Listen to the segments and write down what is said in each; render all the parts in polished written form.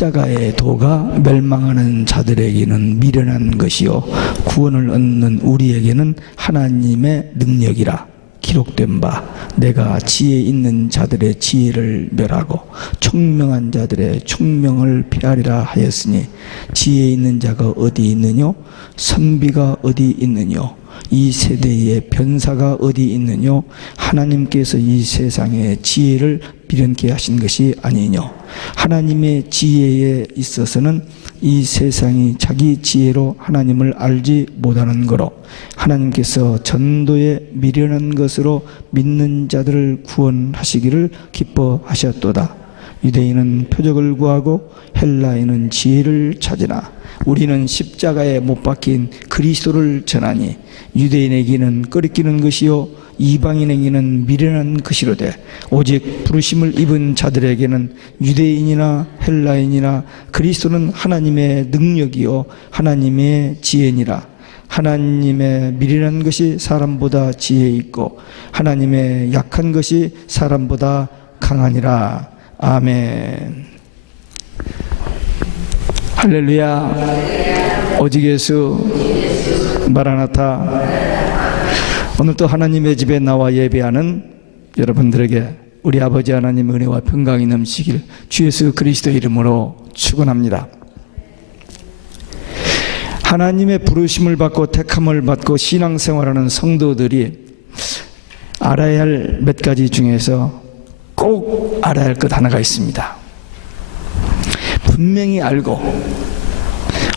십자가의 도가 멸망하는 자들에게는 미련한 것이요 구원을 얻는 우리에게는 하나님의 능력이라 기록된 바 내가 지혜 있는 자들의 지혜를 멸하고 총명한 자들의 총명을 폐하리라 하였으니 지혜 있는 자가 어디 있느뇨 선비가 어디 있느뇨 이 세대의 변사가 어디 있느뇨 하나님께서 이 세상의 지혜를 미련케 하신 것이 아니뇨 하나님의 지혜에 있어서는 이 세상이 자기 지혜로 하나님을 알지 못하는 거로 하나님께서 전도에 미련한 것으로 믿는 자들을 구원하시기를 기뻐하셨도다. 유대인은 표적을 구하고 헬라인은 지혜를 찾으나 우리는 십자가에 못 박힌 그리스도를 전하니 유대인에게는 꺼리끼는 것이요 이방인에게는 미련한 것이로되 오직 부르심을 입은 자들에게는 유대인이나 헬라인이나 그리스도는 하나님의 능력이요 하나님의 지혜니라. 하나님의 미련한 것이 사람보다 지혜 있고 하나님의 약한 것이 사람보다 강하니라. 아멘. 할렐루야. 오직 예수 마라나타. 오늘 또 하나님의 집에 나와 예배하는 여러분들에게 우리 아버지 하나님의 은혜와 평강이 넘치길 주 예수 그리스도 이름으로 축원합니다. 하나님의 부르심을 받고 택함을 받고 신앙생활하는 성도들이 알아야 할 몇 가지 중에서 꼭 알아야 할 것 하나가 있습니다. 분명히 알고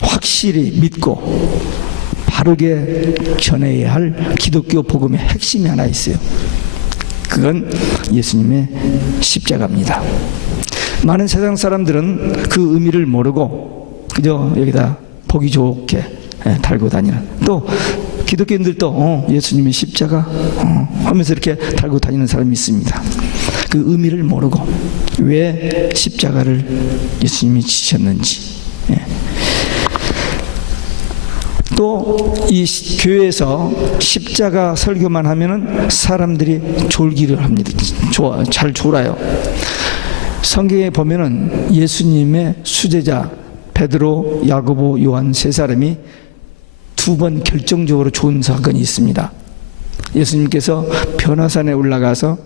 확실히 믿고 바르게 전해야 할 기독교 복음의 핵심이 하나 있어요. 그건 예수님의 십자가입니다. 많은 세상 사람들은 그 의미를 모르고 그저 여기다 보기 좋게 달고 다니는, 또 기독교인들도 예수님의 십자가 하면서 이렇게 달고 다니는 사람이 있습니다. 그 의미를 모르고 왜 십자가를 예수님이 지셨는지. 또 이 교회에서 십자가 설교만 하면은 사람들이 졸기를 합니다. 잘 졸아요. 성경에 보면은 예수님의 수제자 베드로, 야고보, 요한 세 사람이 두 번 결정적으로 좋은 사건이 있습니다. 예수님께서 변화산에 올라가서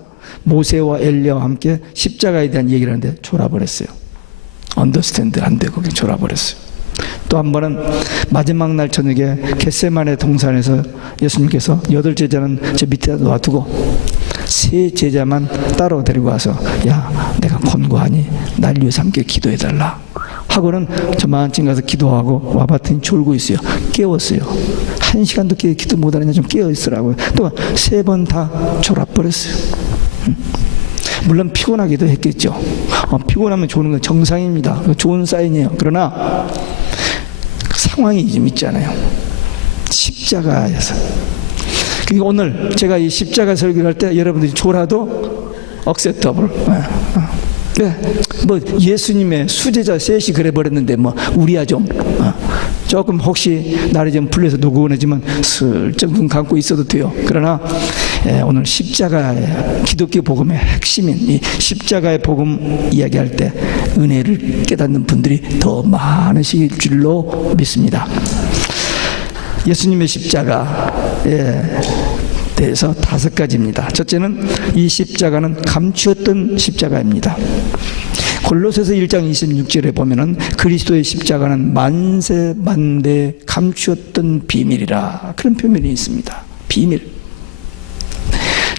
모세와 엘리야와 함께 십자가에 대한 얘기를 하는데 졸아버렸어요. 언더스탠드 안 되고 그냥 졸아버렸어요. 또 한 번은 마지막 날 저녁에 겟세마네 동산에서 예수님께서 8제자는 저 밑에다 놔두고 3제자만 따로 데리고 와서 야, 내가 권고하니 날 위해서 함께 기도해달라 하고는 저만쯤 가서 기도하고 와봤더니 졸고 있어요. 깨웠어요. 1시간도 기도 못하느냐 좀 깨어있으라고요. 또 3번 다 졸아버렸어요. 물론 피곤하기도 했겠죠. 피곤하면 조는 건 정상입니다. 좋은 사인이에요. 그러나 상황이 좀 있잖아요. 십자가에서. 그리고 오늘 제가 이 십자가 설교를 할 때 여러분들이 졸아도 acceptable. 뭐 예수님의 수제자 셋이 그래 버렸는데 뭐 우리야 좀 조금 혹시 날이 좀 풀려서 노곤해지면 슬쩍 눈 감고 있어도 돼요. 그러나 오늘 십자가의 기독교 복음의 핵심인 이 십자가의 복음 이야기할 때 은혜를 깨닫는 분들이 더 많으실 줄로 믿습니다. 예수님의 십자가에 대해서 5가지입니다. 첫째는 이 십자가는 감추었던 십자가입니다. 골로새서 1장 26절에 보면은 그리스도의 십자가는 만세 만대 감추었던 비밀이라 그런 표현이 있습니다. 비밀.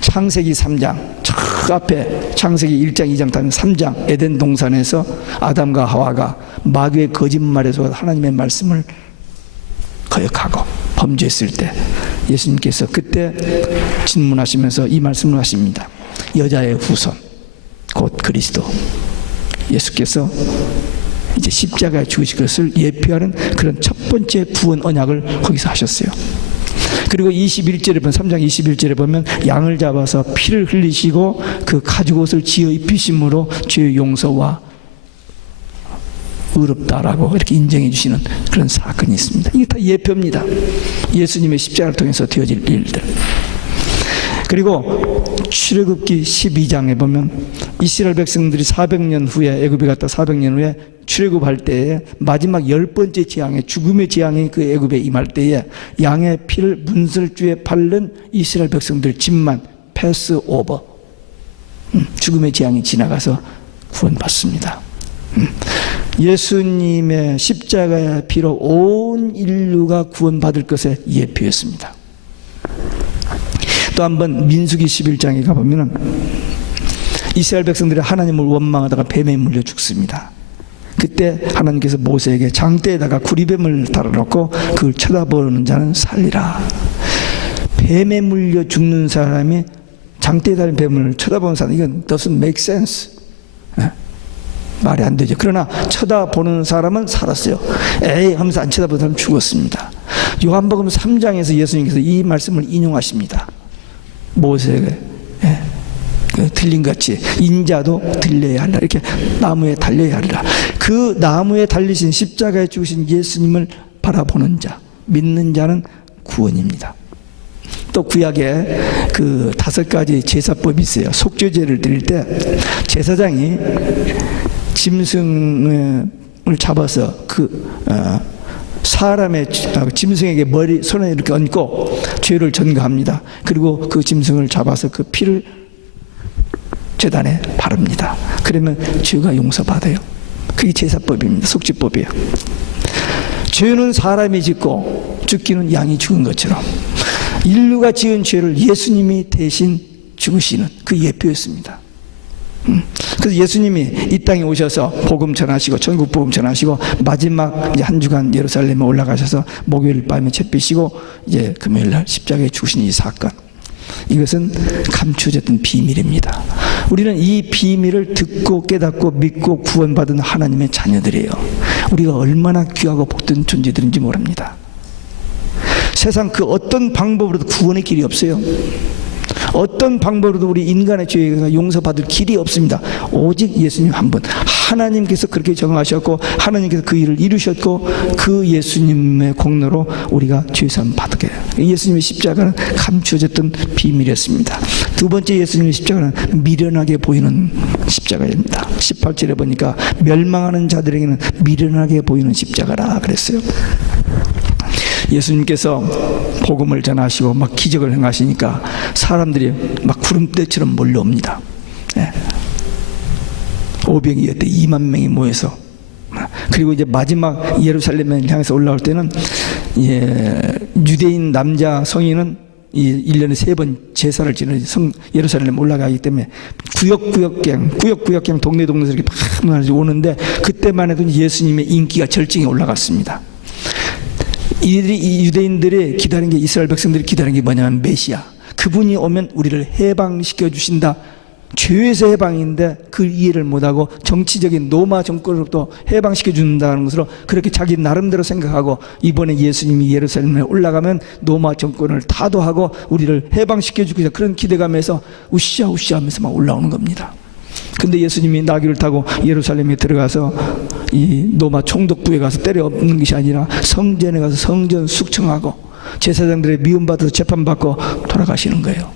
창세기 3장 저 앞에 창세기 1장 2장 다음 3장 에덴 동산에서 아담과 하와가 마귀의 거짓말에서 하나님의 말씀을 거역하고 범죄했을 때 예수님께서 그때 질문하시면서 이 말씀을 하십니다. 여자의 후손 곧 그리스도 예수께서 이제 십자가에 죽으실 것을 예표하는 그런 첫 번째 구원 언약을 거기서 하셨어요. 그리고 21절에 보면 3장 21절에 보면 양을 잡아서 피를 흘리시고 그 가죽옷을 지어 입히심으로 죄의 용서와 의롭다라고 이렇게 인정해 주시는 그런 사건이 있습니다. 이게 다 예표입니다. 예수님의 십자가를 통해서 되어질 일들. 그리고 출애굽기 12장에 보면 이스라엘 백성들이 400년 후에 애굽에 갔다 400년 후에 출애굽할 때에 마지막 10번째 재앙에, 죽음의 재앙이 그 애굽에 임할 때에 양의 피를 문설주에 바른 이스라엘 백성들 집만 패스 오버, 죽음의 재앙이 지나가서 구원받습니다. 예수님의 십자가의 피로 온 인류가 구원받을 것에 예표였습니다. 또 한번 민수기 11장에 가보면 이스라엘 백성들이 하나님을 원망하다가 뱀에 물려 죽습니다. 그때 하나님께서 모세에게 장대에다가 구리뱀을 달아놓고 그걸 쳐다보는 자는 살리라. 뱀에 물려 죽는 사람이 장대에 달린 뱀을 쳐다보는 사람, 이건 doesn't make sense. 말이 안 되죠. 그러나 쳐다보는 사람은 살았어요. 에이 하면서 안 쳐다보는 사람은 죽었습니다. 요한복음 3장에서 예수님께서 이 말씀을 인용하십니다. 모세에게 들림같이 인자도 들려야 하리라. 이렇게 나무에 달려야 하리라. 그 나무에 달리신 십자가에 죽으신 예수님을 바라보는 자, 믿는 자는 구원입니다. 또 구약에 그 5가지 제사법이 있어요. 속죄제를 드릴 때 제사장이 짐승을 잡아서 사람의 짐승에게 손에 이렇게 얹고 죄를 전가합니다. 그리고 그 짐승을 잡아서 그 피를 제단에 바릅니다. 그러면 죄가 용서받아요. 그게 제사법입니다. 속죄법이에요. 죄는 사람이 짓고 죽기는 양이 죽은 것처럼 인류가 지은 죄를 예수님이 대신 죽으시는 그 예표였습니다. 그래서 예수님이 이 땅에 오셔서 복음 전하시고 전국 복음 전하시고 마지막 이제 한 주간 예루살렘에 올라가셔서 목요일 밤에 채비시고 이제 금요일 날 십자가에 죽으신 이 사건, 이것은 감추어졌던 비밀입니다. 우리는 이 비밀을 듣고 깨닫고 믿고 구원받은 하나님의 자녀들이에요. 우리가 얼마나 귀하고 복된 존재들인지 모릅니다. 세상 그 어떤 방법으로도 구원의 길이 없어요. 어떤 방법으로도 우리 인간의 죄가 용서받을 길이 없습니다. 오직 예수님 한 분, 하나님께서 그렇게 정하셨고 하나님께서 그 일을 이루셨고 그 예수님의 공로로 우리가 죄사함 받게 해요. 예수님의 십자가는 감추어졌던 비밀이었습니다. 두 번째 예수님의 십자가는 미련하게 보이는 십자가입니다. 18절에 보니까 멸망하는 자들에게는 미련하게 보이는 십자가라 그랬어요. 예수님께서 복음을 전하시고 막 기적을 행하시니까 사람들이 막 구름대처럼 몰려옵니다. 500이었대 2만 명이 모여서. 그리고 이제 마지막 예루살렘을 향해서 올라올 때는 유대인 남자 성인은 1년에 3번 제사를 지내는 예루살렘 올라가기 때문에 구역구역gang 동네에서 이렇게 막 오는데 그때만 해도 예수님의 인기가 절정에 올라갔습니다. 이 유대인들이 기다린 게, 이스라엘 백성들이 기다린 게 뭐냐면 메시아, 그분이 오면 우리를 해방시켜 주신다. 죄에서 해방인데 그 이해를 못하고 정치적인 로마 정권으로부터 해방시켜 준다는 것으로 그렇게 자기 나름대로 생각하고 이번에 예수님이 예루살렘에 올라가면 로마 정권을 타도하고 우리를 해방시켜 주겠다, 그런 기대감에서 우시아 하면서 막 올라오는 겁니다. 근데 예수님이 나귀를 타고 예루살렘에 들어가서 이 로마 총독부에 가서 때려 엎는 것이 아니라 성전에 가서 성전 숙청하고 제사장들의 미움받아서 재판받고 돌아가시는 거예요.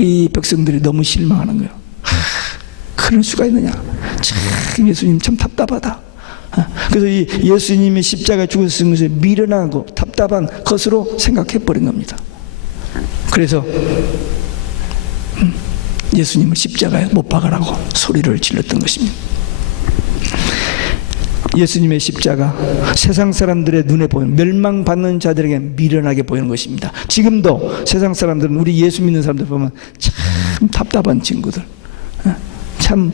이 백성들이 너무 실망하는 거예요. 그럴 수가 있느냐, 참 예수님 참 답답하다. 그래서 이 예수님이 십자가에 죽으신 것을 미련하고 답답한 것으로 생각해버린 겁니다. 그래서 예수님을 십자가에 못 박으라고 소리를 질렀던 것입니다. 예수님의 십자가 세상 사람들의 눈에 보이는, 멸망받는 자들에게 미련하게 보이는 것입니다. 지금도 세상 사람들은 우리 예수 믿는 사람들 보면 참 답답한 친구들, 참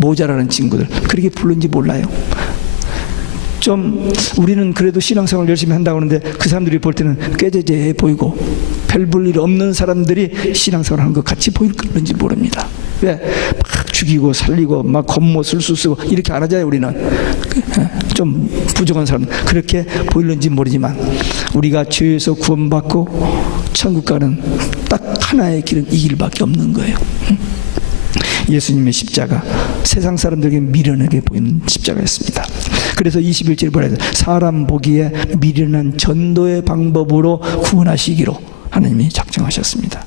모자라는 친구들, 그렇게 부른지 몰라요. 좀 우리는 그래도 신앙생활 열심히 한다고 하는데 그 사람들이 볼 때는 꾀죄죄해 보이고 별 볼 일 없는 사람들이 신앙생활 하는 것 같이 보일는지 모릅니다. 왜? 막 죽이고 살리고 막 겉모술수 쓰고 이렇게 안 하잖아요. 우리는 좀 부족한 사람 그렇게 보일는지 모르지만 우리가 죄에서 구원받고 천국 가는 딱 하나의 길은 이 길밖에 없는 거예요. 예수님의 십자가 세상 사람들에게 미련하게 보이는 십자가였습니다. 그래서 21절에 보라 해서 사람 보기에 미련한 전도의 방법으로 구원하시기로 하나님이 작정하셨습니다.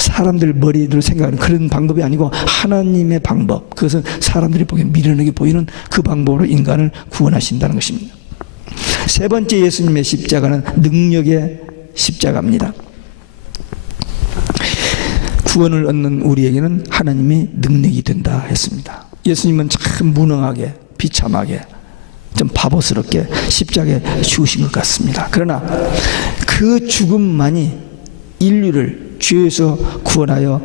사람들 머리로 생각하는 그런 방법이 아니고 하나님의 방법, 그것은 사람들이 보기엔 미련하게 보이는 그 방법으로 인간을 구원하신다는 것입니다. 세 번째 예수님의 십자가는 능력의 십자가입니다. 구원을 얻는 우리에게는 하나님의 능력이 된다 했습니다. 예수님은 참 무능하게, 비참하게, 좀 바보스럽게 십자가에 죽으신 것 같습니다. 그러나 그 죽음만이 인류를 죄에서 구원하여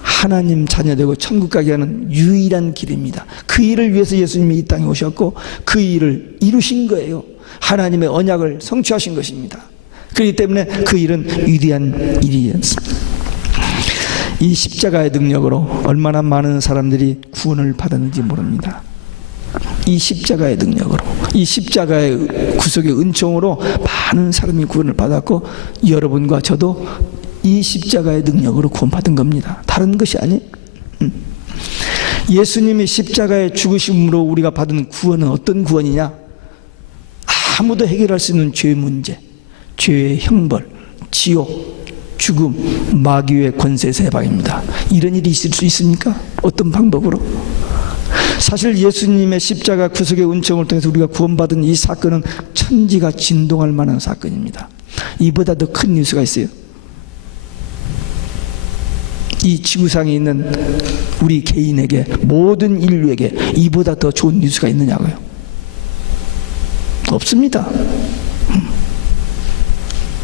하나님 자녀되고 천국 가게 하는 유일한 길입니다. 그 일을 위해서 예수님이 이 땅에 오셨고 그 일을 이루신 거예요. 하나님의 언약을 성취하신 것입니다. 그렇기 때문에 그 일은 위대한 일이었습니다. 이 십자가의 능력으로 얼마나 많은 사람들이 구원을 받았는지 모릅니다. 이 십자가의 능력으로, 이 십자가의 구속의 은총으로 많은 사람이 구원을 받았고 여러분과 저도 이 십자가의 능력으로 구원받은 겁니다. 다른 것이 아니에요. 예수님이 십자가의 죽으심으로 우리가 받은 구원은 어떤 구원이냐? 아무도 해결할 수 있는 죄 문제, 죄의 형벌, 지옥, 죽음, 마귀의 권세에서 해방입니다. 이런 일이 있을 수 있습니까? 어떤 방법으로? 사실 예수님의 십자가 구속의 은총을 통해서 우리가 구원받은 이 사건은 천지가 진동할 만한 사건입니다. 이보다 더 큰 뉴스가 있어요. 이 지구상에 있는 우리 개인에게, 모든 인류에게 이보다 더 좋은 뉴스가 있느냐고요? 없습니다.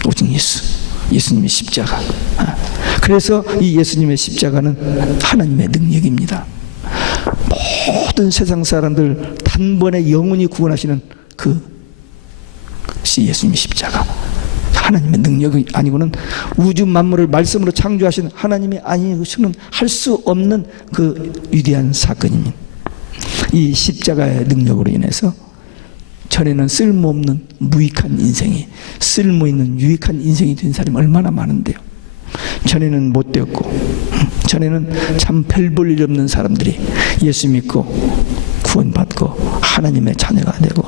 오직 예수님의 십자가. 그래서 이 예수님의 십자가는 하나님의 능력입니다. 모든 세상 사람들 단번에 영원히 구원하시는 그것이 예수님의 십자가. 하나님의 능력이 아니고는 우주 만물을 말씀으로 창조하신 하나님이 아니고서는 할 수 없는 그 위대한 사건입니다. 이 십자가의 능력으로 인해서 전에는 쓸모없는 무익한 인생이 쓸모있는 유익한 인생이 된 사람이 얼마나 많은데요. 전에는 못되었고 전에는 참 별 볼 일 없는 사람들이 예수 믿고 구원받고 하나님의 자녀가 되고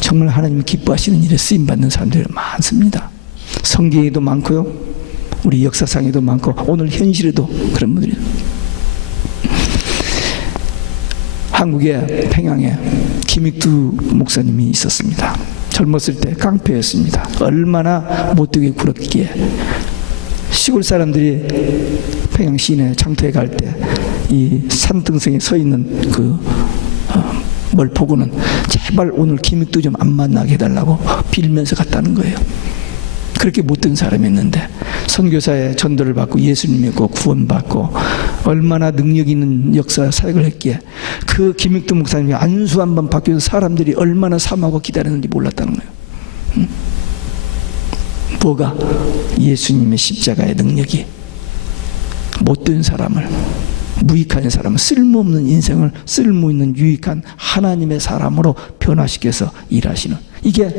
정말 하나님 기뻐하시는 일에 쓰임받는 사람들이 많습니다. 성경에도 많고요, 우리 역사상에도 많고 오늘 현실에도 그런 분들이. 한국의 평양에 김익두 목사님이 있었습니다. 젊었을 때 깡패였습니다. 얼마나 못되게 굴었기에 시골 사람들이 평양 시내 장터에 갈 때 이 산등성에 서 있는 뭘 보고는 제발 오늘 김익두 좀 안 만나게 해달라고 빌면서 갔다는 거예요. 그렇게 못된 사람이었는데 선교사의 전도를 받고 예수님 믿고 구원받고 얼마나 능력 있는 역사 사역을 했기에 그 김익두 목사님이 안수 한번 받기 위해서 사람들이 얼마나 삼하고 기다렸는지 몰랐다는 거예요. 뭐가? 예수님의 십자가의 능력이 못된 사람을, 무익한 사람을, 쓸모없는 인생을 쓸모있는 유익한 하나님의 사람으로 변화시켜서 일하시는, 이게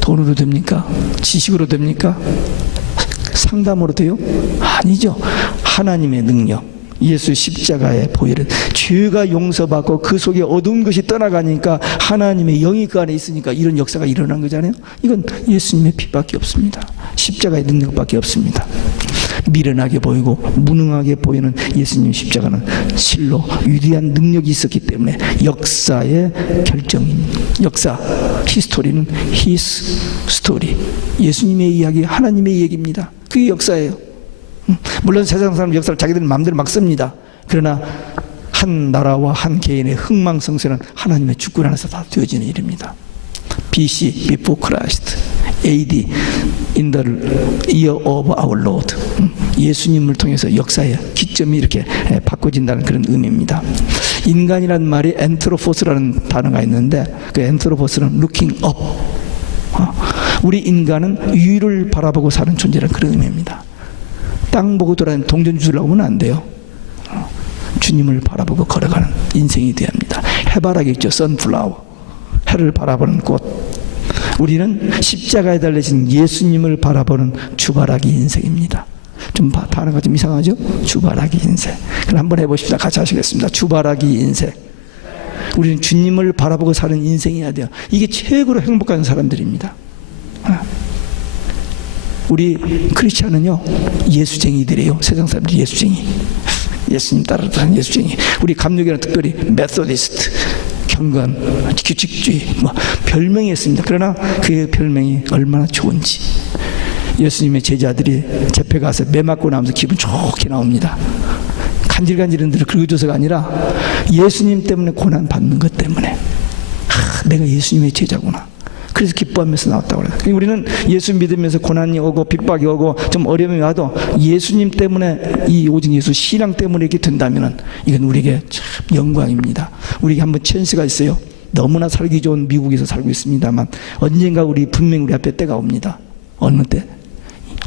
돈으로 됩니까? 지식으로 됩니까? 상담으로 돼요? 아니죠. 하나님의 능력, 예수 십자가의 보혈은 죄가 용서받고 그 속에 어두운 것이 떠나가니까 하나님의 영이 그 안에 있으니까 이런 역사가 일어난 거잖아요. 이건 예수님의 피밖에 없습니다. 십자가의 능력밖에 없습니다. 미련하게 보이고 무능하게 보이는 예수님 십자가는 실로 위대한 능력이 있었기 때문에 역사의 결정입니다. 역사, 히스토리는 His story. 예수님의 이야기, 하나님의 얘기입니다. 그게 역사예요. 물론 세상 사람 역사를 자기들 마음대로 막 씁니다. 그러나 한 나라와 한 개인의 흥망성쇠는 하나님의 주권 안에서 다 되어지는 일입니다. BC, Before Christ, AD, in the year of our Lord. 예수님을 통해서 역사의 기점이 이렇게 바꿔진다는 그런 의미입니다. 인간이라는 말이 엔트로포스라는 단어가 있는데 그 엔트로포스는 looking up. 우리 인간은 위를 바라보고 사는 존재라는 그런 의미입니다. 땅 보고 돌아다니는 동전주라고 하면 안 돼요. 주님을 바라보고 걸어가는 인생이 되어야 합니다. 해바라기 있죠. 선플라워. 해를 바라보는 꽃. 우리는 십자가에 달리신 예수님을 바라보는 주바라기 인생입니다. 좀 단어가 좀 이상하죠? 주바라기 인생. 그럼 한번 해보십시다. 같이 하시겠습니다. 주바라기 인생. 우리는 주님을 바라보고 사는 인생이어야 돼요. 이게 최고로 행복한 사람들입니다. 우리 크리스찬은요 예수쟁이들이에요. 세상 사람들이 예수쟁이, 예수님 따라다니는 예수쟁이. 우리 감리교는 특별히 메소디스트, 경건, 규칙주의, 뭐 별명이 있습니다. 그러나 그 별명이 얼마나 좋은지. 예수님의 제자들이 집회 가서 매 맞고 나오면서 기분 좋게 나옵니다. 간질간질한 데를 긁어줘서가 아니라 예수님 때문에 고난 받는 것 때문에 내가 예수님의 제자구나. 그래서 기뻐하면서 나왔다고 그래요. 우리는 예수 믿으면서 고난이 오고 핍박이 오고 좀 어려움이 와도 예수님 때문에, 이 오직 예수 신앙 때문에 이렇게 된다면 이건 우리에게 참 영광입니다. 우리에게 한번 찬스가 있어요. 너무나 살기 좋은 미국에서 살고 있습니다만 언젠가 분명히 우리 앞에 때가 옵니다. 어느 때?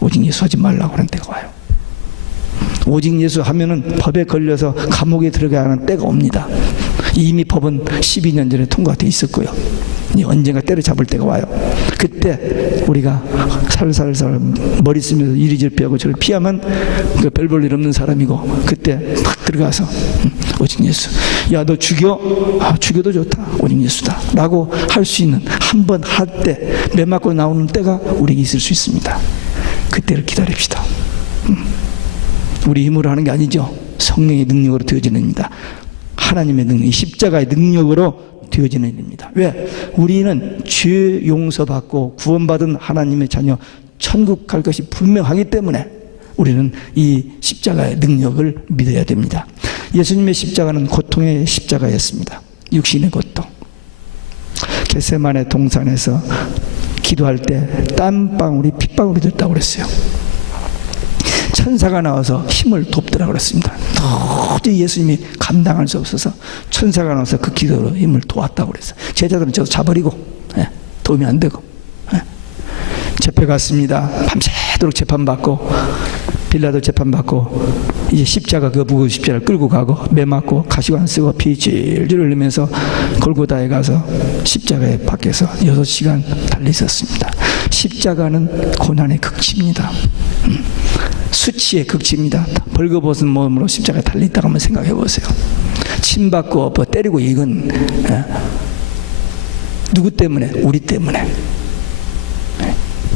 오직 예수 하지 말라고 하는 때가 와요. 오직 예수 하면은 법에 걸려서 감옥에 들어가야 하는 때가 옵니다. 이미 법은 12년 전에 통과되어 있었고요. 언젠가 때려잡을 때가 와요. 그때 우리가 살살살 머리 쓰면서 이리저리 피하고 저를 피하면 별 볼 일 없는 사람이고, 그때 탁 들어가서 오직 예수, 야 너 죽여? 아, 죽여도 좋다, 오직 예수다 라고 할 수 있는, 한 번 할 때 매 맞고 나오는 때가 우리에게 있을 수 있습니다. 그때를 기다립시다. 우리 힘으로 하는 게 아니죠. 성령의 능력으로 되어지는 일입니다. 하나님의 능력, 십자가의 능력으로 되어지는 일입니다. 왜? 우리는 죄 용서받고 구원받은 하나님의 자녀, 천국 갈 것이 분명하기 때문에 우리는 이 십자가의 능력을 믿어야 됩니다. 예수님의 십자가는 고통의 십자가였습니다. 육신의 고통. 겟세마네 동산에서 기도할 때 땀방울이 핏방울이 됐다고 그랬어요. 천사가 나와서 힘을 돕더라고 그랬습니다. 도저히 예수님이 감당할 수 없어서 천사가 나와서 그 기도로 힘을 도왔다고 그랬어요. 제자들은 저도 자버리고 도움이 안 되고 재패 갔습니다. 밤새도록 재판받고, 빌라도 재판받고, 이제 십자가, 그 무거운 십자가를 끌고 가고 매 맞고 가시관 쓰고 피 질질 흘리면서 골고다에 가서 십자가에 밖에서 6시간 달려 있었습니다. 십자가는 고난의 극치입니다. 수치의 극치입니다. 벌거벗은 몸으로 십자가에 달려있다고 한번 생각해 보세요. 침받고 뭐 때리고, 이건 누구 때문에? 우리 때문에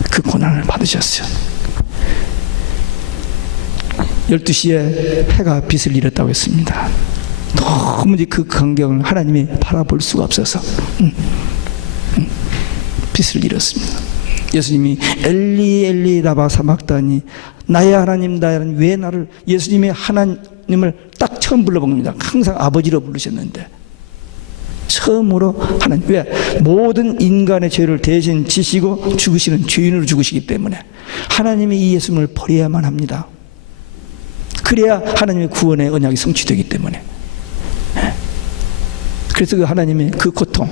그 고난을 받으셨어요. 12시에 해가 빛을 잃었다고 했습니다. 도무지 그 광경을 하나님이 바라볼 수가 없어서 빛을 잃었습니다. 예수님이 엘리 엘리 라바 사막다니, 나의 하나님 나의 하나님 왜 나를, 예수님이 하나님을 딱 처음 불러봅니다. 항상 아버지로 부르셨는데 처음으로 하나님, 왜? 모든 인간의 죄를 대신 지시고 죽으시는 죄인으로 죽으시기 때문에 하나님이 이 예수님을 버려야만 합니다. 그래야 하나님의 구원의 언약이 성취되기 때문에. 그래서 그 하나님의 그 고통,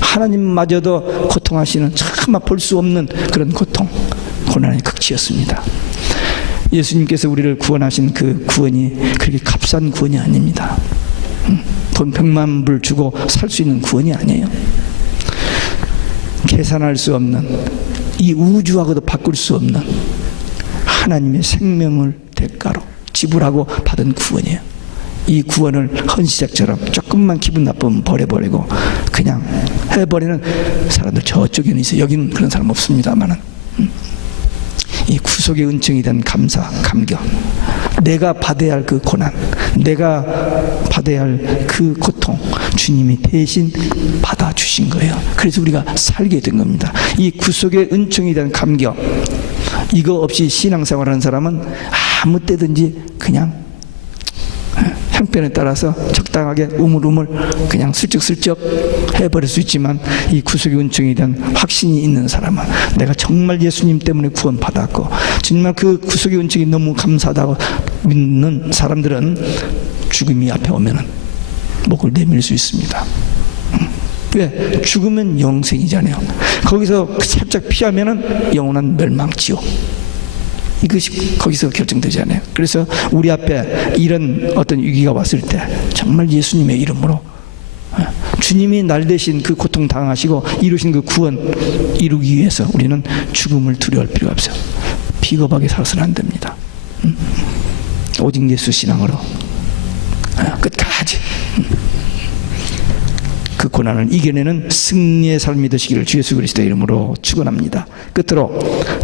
하나님마저도 고통하시는 차마 볼 수 없는 그런 고통, 고난의 극치였습니다. 예수님께서 우리를 구원하신 그 구원이 그렇게 값싼 구원이 아닙니다. 돈 100만 불 주고 살 수 있는 구원이 아니에요. 계산할 수 없는, 이 우주하고도 바꿀 수 없는 하나님의 생명을 대가로 지불하고 받은 구원이에요. 이 구원을 헌시작처럼 조금만 기분 나쁘면 버려버리고 그냥 해버리는 사람들 저쪽에는 있어요. 여기는 그런 사람 없습니다만은 이 구속의 은총에 대한 감사, 감격, 내가 받아야 할 그 고난, 내가 받아야 할 그 고통 주님이 대신 받아주신 거예요. 그래서 우리가 살게 된 겁니다. 이 구속의 은총에 대한 감격, 이거 없이 신앙생활하는 사람은 아무 때든지 그냥 형편에 따라서 적당하게 우물우물 그냥 슬쩍슬쩍 해버릴 수 있지만, 이 구속의 은총에 대한 확신이 있는 사람은, 내가 정말 예수님 때문에 구원받았고 정말 그 구속의 은총이 너무 감사하다고 믿는 사람들은 죽음이 앞에 오면은 목을 내밀 수 있습니다. 왜? 죽으면 영생이잖아요. 거기서 살짝 피하면은 영원한 멸망지옥, 이것이 거기서 결정되지 않아요. 그래서 우리 앞에 이런 어떤 위기가 왔을 때 정말 예수님의 이름으로, 주님이 날 대신 그 고통 당하시고 이루신 그 구원 이루기 위해서 우리는 죽음을 두려워할 필요가 없어요. 비겁하게 살아서는 안 됩니다. 오직 예수 신앙으로 끝까지 그 고난을 이겨내는 승리의 삶이 되시기를 주 예수 그리스도의 이름으로 축원합니다. 끝으로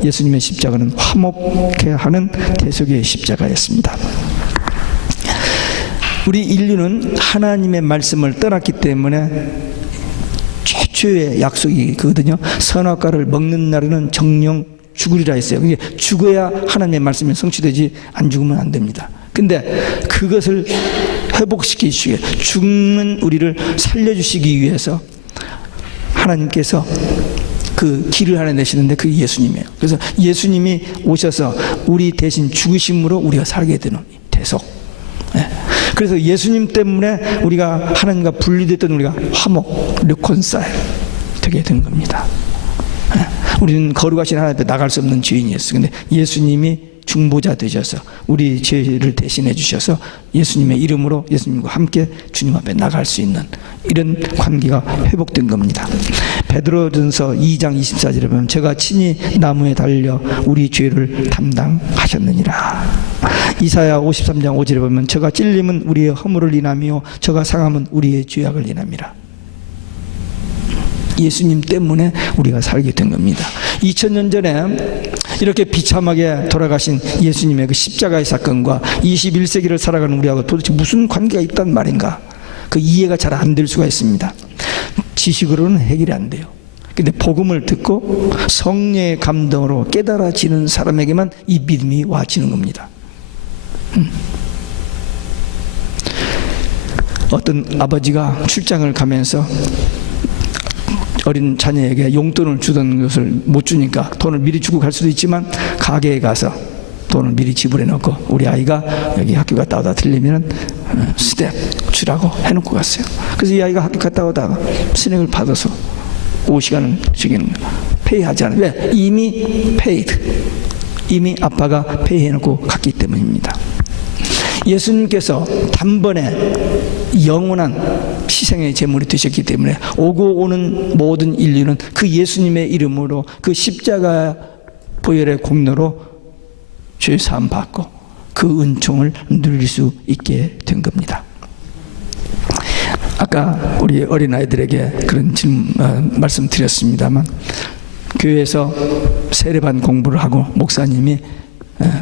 예수님의 십자가는 화목케 하는 대속의 십자가였습니다. 우리 인류는 하나님의 말씀을 떠났기 때문에 최초의 약속이 그거든요. 선악과를 먹는 날에는 정령 죽으리라 했어요. 그게 죽어야 하나님의 말씀이 성취되지, 안 죽으면 안 됩니다. 근데 그것을 회복시키시기 위해, 죽는 우리를 살려주시기 위해서 하나님께서 그 길을 하나 내시는데 그게 예수님이에요. 그래서 예수님이 오셔서 우리 대신 죽으심으로 우리가 살게 되는 대속. 그래서 예수님 때문에 우리가 하나님과 분리됐던 우리가 화목, 르콘사일 되게 된 겁니다. 우리는 거룩하신 하나님 앞에 나갈 수 없는 죄인이었어요. 근데 예수님이 중보자 되셔서 우리 죄를 대신해 주셔서 예수님의 이름으로 예수님과 함께 주님 앞에 나갈 수 있는 이런 관계가 회복된 겁니다. 베드로전서 2장 24절에 보면 제가 친히 나무에 달려 우리 죄를 담당하셨느니라. 이사야 53장 5절에 보면 저가 찔림은 우리의 허물을 인하며 저가 상함은 우리의 죄악을 인함이라. 예수님 때문에 우리가 살게 된 겁니다. 2000년 전에 이렇게 비참하게 돌아가신 예수님의 그 십자가의 사건과 21세기를 살아가는 우리하고 도대체 무슨 관계가 있단 말인가? 그 이해가 잘 안 될 수가 있습니다. 지식으로는 해결이 안 돼요. 근데 복음을 듣고 성령의 감동으로 깨달아지는 사람에게만 이 믿음이 와지는 겁니다. 어떤 아버지가 출장을 가면서 어린 자녀에게 용돈을 주던 것을 못 주니까 돈을 미리 주고 갈 수도 있지만 가게에 가서 돈을 미리 지불해 놓고 우리 아이가 여기 학교 갔다 오다 들리면 스텝 주라고 해놓고 갔어요. 그래서 이 아이가 학교 갔다 오다가 스낵을 받아서 5시간을 주기는 페이하지 않아요. 왜? 이미 페이드, 이미 아빠가 페이해 놓고 갔기 때문입니다. 예수님께서 단번에 영원한 희생의 제물이 되셨기 때문에 오고 오는 모든 인류는 그 예수님의 이름으로 그 십자가 보혈의 공로로 죄 사함 받고 그 은총을 누릴 수 있게 된 겁니다. 아까 우리 어린아이들에게 그런 말씀 드렸습니다만, 교회에서 세례반 공부를 하고 목사님이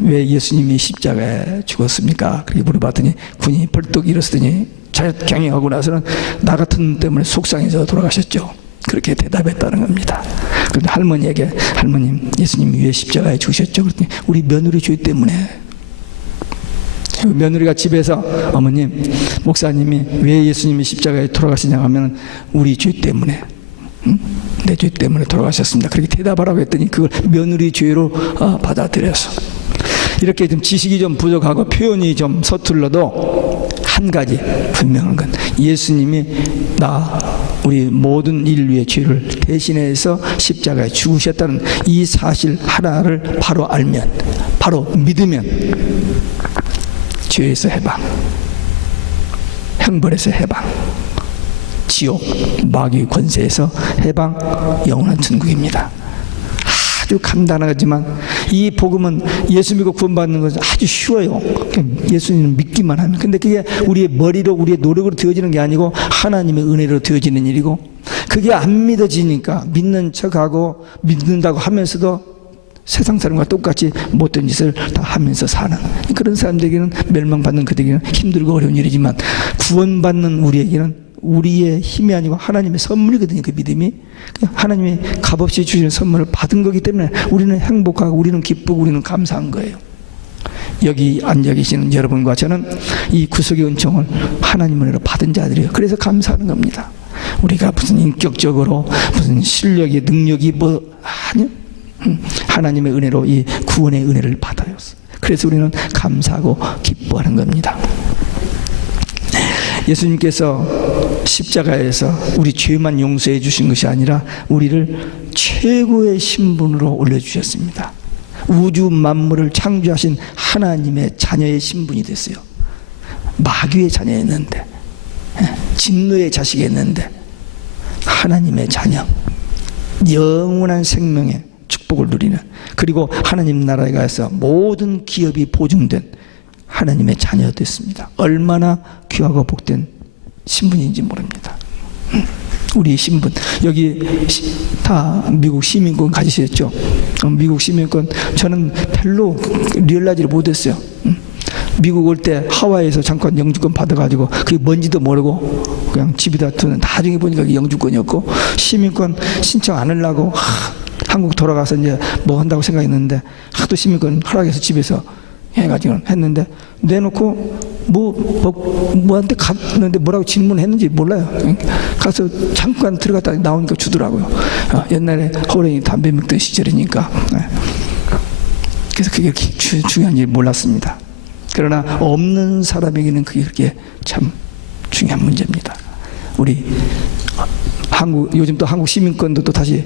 왜 예수님이 십자가에 죽었습니까? 그렇게 물어봤더니 군이 벌떡 일어서더니 자격경영하고 나서는 나 같은 놈 때문에 속상해서 돌아가셨죠. 그렇게 대답했다는 겁니다. 그런데 할머니에게 할머님 예수님이 왜 십자가에 죽으셨죠? 그랬더니 우리 며느리 죄 때문에. 며느리가 집에서 어머님 목사님이 왜 예수님이 십자가에 돌아가시냐 하면 우리 죄 때문에, 내 죄 때문에 돌아가셨습니다. 그렇게 대답하라고 했더니 그걸 며느리 죄로 받아들여서. 이렇게 좀 지식이 좀 부족하고 표현이 좀 서툴러도 한 가지 분명한 건 예수님이 우리 모든 인류의 죄를 대신해서 십자가에 죽으셨다는 이 사실 하나를 바로 알면, 바로 믿으면 죄에서 해방, 형벌에서 해방, 지옥 마귀의 권세에서 해방, 영원한 천국입니다. 아주 간단하지만 이 복음은 예수 믿고 구원받는 것은 아주 쉬워요. 예수님을 믿기만 하면. 근데 그게 우리의 머리로 우리의 노력으로 되어지는 게 아니고 하나님의 은혜로 되어지는 일이고, 그게 안 믿어지니까 믿는 척하고 믿는다고 하면서도 세상 사람과 똑같이 못된 짓을 다 하면서 사는 그런 사람들에게는, 멸망받는 그들에게는 힘들고 어려운 일이지만 구원받는 우리에게는 우리의 힘이 아니고 하나님의 선물이거든요. 그 믿음이 하나님이 값없이 주시는 선물을 받은 거기 때문에 우리는 행복하고 우리는 기쁘고 우리는 감사한 거예요. 여기 앉아 계시는 여러분과 저는 이 구속의 은총을 하나님 은혜로 받은 자들이에요. 그래서 감사하는 겁니다. 우리가 무슨 인격적으로 무슨 실력이 능력이 아니요, 하나님의 은혜로 이 구원의 은혜를 받아요. 그래서 우리는 감사하고 기뻐하는 겁니다. 예수님께서 십자가에서 우리 죄만 용서해 주신 것이 아니라 우리를 최고의 신분으로 올려주셨습니다. 우주 만물을 창조하신 하나님의 자녀의 신분이 됐어요. 마귀의 자녀였는데, 진노의 자식이었는데 하나님의 자녀, 영원한 생명의 축복을 누리는, 그리고 하나님 나라에 가서 모든 기업이 보증된 하나님의 자녀 됐습니다. 얼마나 귀하고 복된 신분인지 모릅니다. 우리 신분 여기 다 미국 시민권 가지셨죠? 미국 시민권 저는 별로 리얼라이즈를 못했어요. 미국 올 때 하와이에서 잠깐 영주권 받아가지고 그게 뭔지도 모르고 그냥 집에다 두는 나중에 보니까 그게 영주권이었고 시민권 신청 안 하려고 한국 돌아가서 이제 뭐 한다고 생각했는데 하도 시민권 허락해서 집에서 해가지고 했는데 내놓고 뭐한테 갔는데 뭐라고 질문했는지 몰라요. 가서 잠깐 들어갔다 나오니까 주더라고요. 옛날에 호랭이 담배 먹던 시절이니까. 그래서 그게 그렇게 중요한 줄 몰랐습니다. 그러나 없는 사람에게는 그게 그렇게 참 중요한 문제입니다. 우리 한국 요즘 또 한국 시민권도 또 다시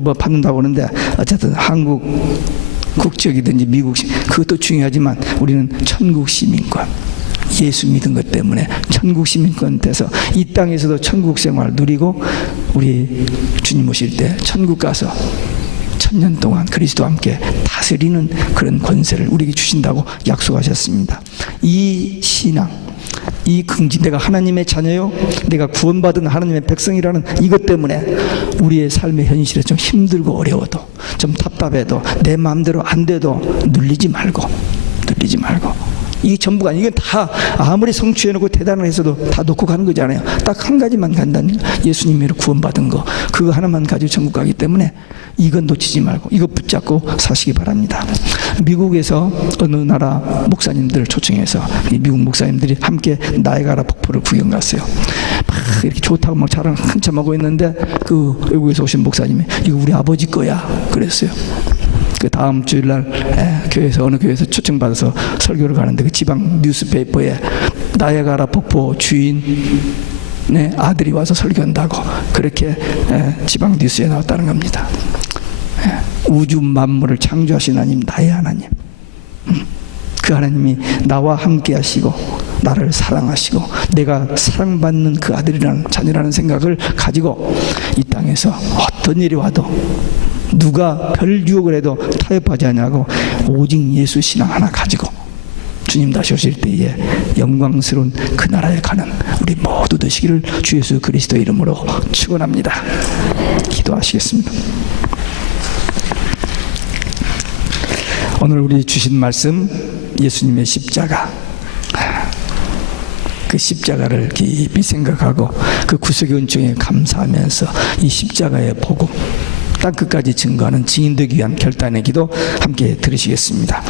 뭐 받는다고 하는데 어쨌든 한국 국적이든지 미국 그것도 중요하지만 우리는 천국 시민권 예수 믿은 것 때문에 천국 시민권 돼서 이 땅에서도 천국 생활 누리고 우리 주님 오실 때 천국 가서 1000년 동안 그리스도와 함께 다스리는 그런 권세를 우리에게 주신다고 약속하셨습니다. 이 신앙, 이 긍지, 내가 하나님의 자녀요, 내가 구원받은 하나님의 백성이라는 이것 때문에 우리의 삶의 현실에 좀 힘들고 어려워도 좀 답답해도 내 마음대로 안 돼도 눌리지 말고 이게 전부가 아니에요. 이건 다 아무리 성취해놓고 대단해서도 다 놓고 가는 거잖아요. 딱 한 가지만 간다는 예수님으로 구원받은 거 그거 하나만 가지고 천국 가기 때문에 이건 놓치지 말고 이거 붙잡고 사시기 바랍니다. 미국에서 어느 나라 목사님들을 초청해서 이 미국 목사님들이 함께 나이아가라 폭포를 구경 갔어요. 막 이렇게 좋다고 막 자랑 한참 하고 있는데 그 외국에서 오신 목사님이 이거 우리 아버지 거야 그랬어요. 그 다음 주일날 교회에서 어느 교회에서 초청받아서 설교를 가는데 그 지방 뉴스페이퍼에 나이아가라 폭포 주인의 아들이 와서 설교한다고 그렇게 지방 뉴스에 나왔다는 겁니다. 우주 만물을 창조하신 하나님, 나의 하나님, 그 하나님이 나와 함께 하시고 나를 사랑하시고 내가 사랑받는 그 아들이라는 자녀라는 생각을 가지고 이 땅에서 어떤 일이 와도 누가 별 유혹을 해도 타협하지 않냐고 오직 예수 신앙 하나 가지고 주님 다시 오실 때에 영광스러운 그 나라에 가는 우리 모두 되시기를 주 예수 그리스도 이름으로 축원합니다. 기도하시겠습니다. 오늘 우리 주신 말씀 예수님의 십자가, 그 십자가를 깊이 생각하고 그 구속의 은총에 감사하면서 이 십자가의 복음 땅끝까지 증거하는 증인 되기 위한 결단의 기도 함께 들으시겠습니다.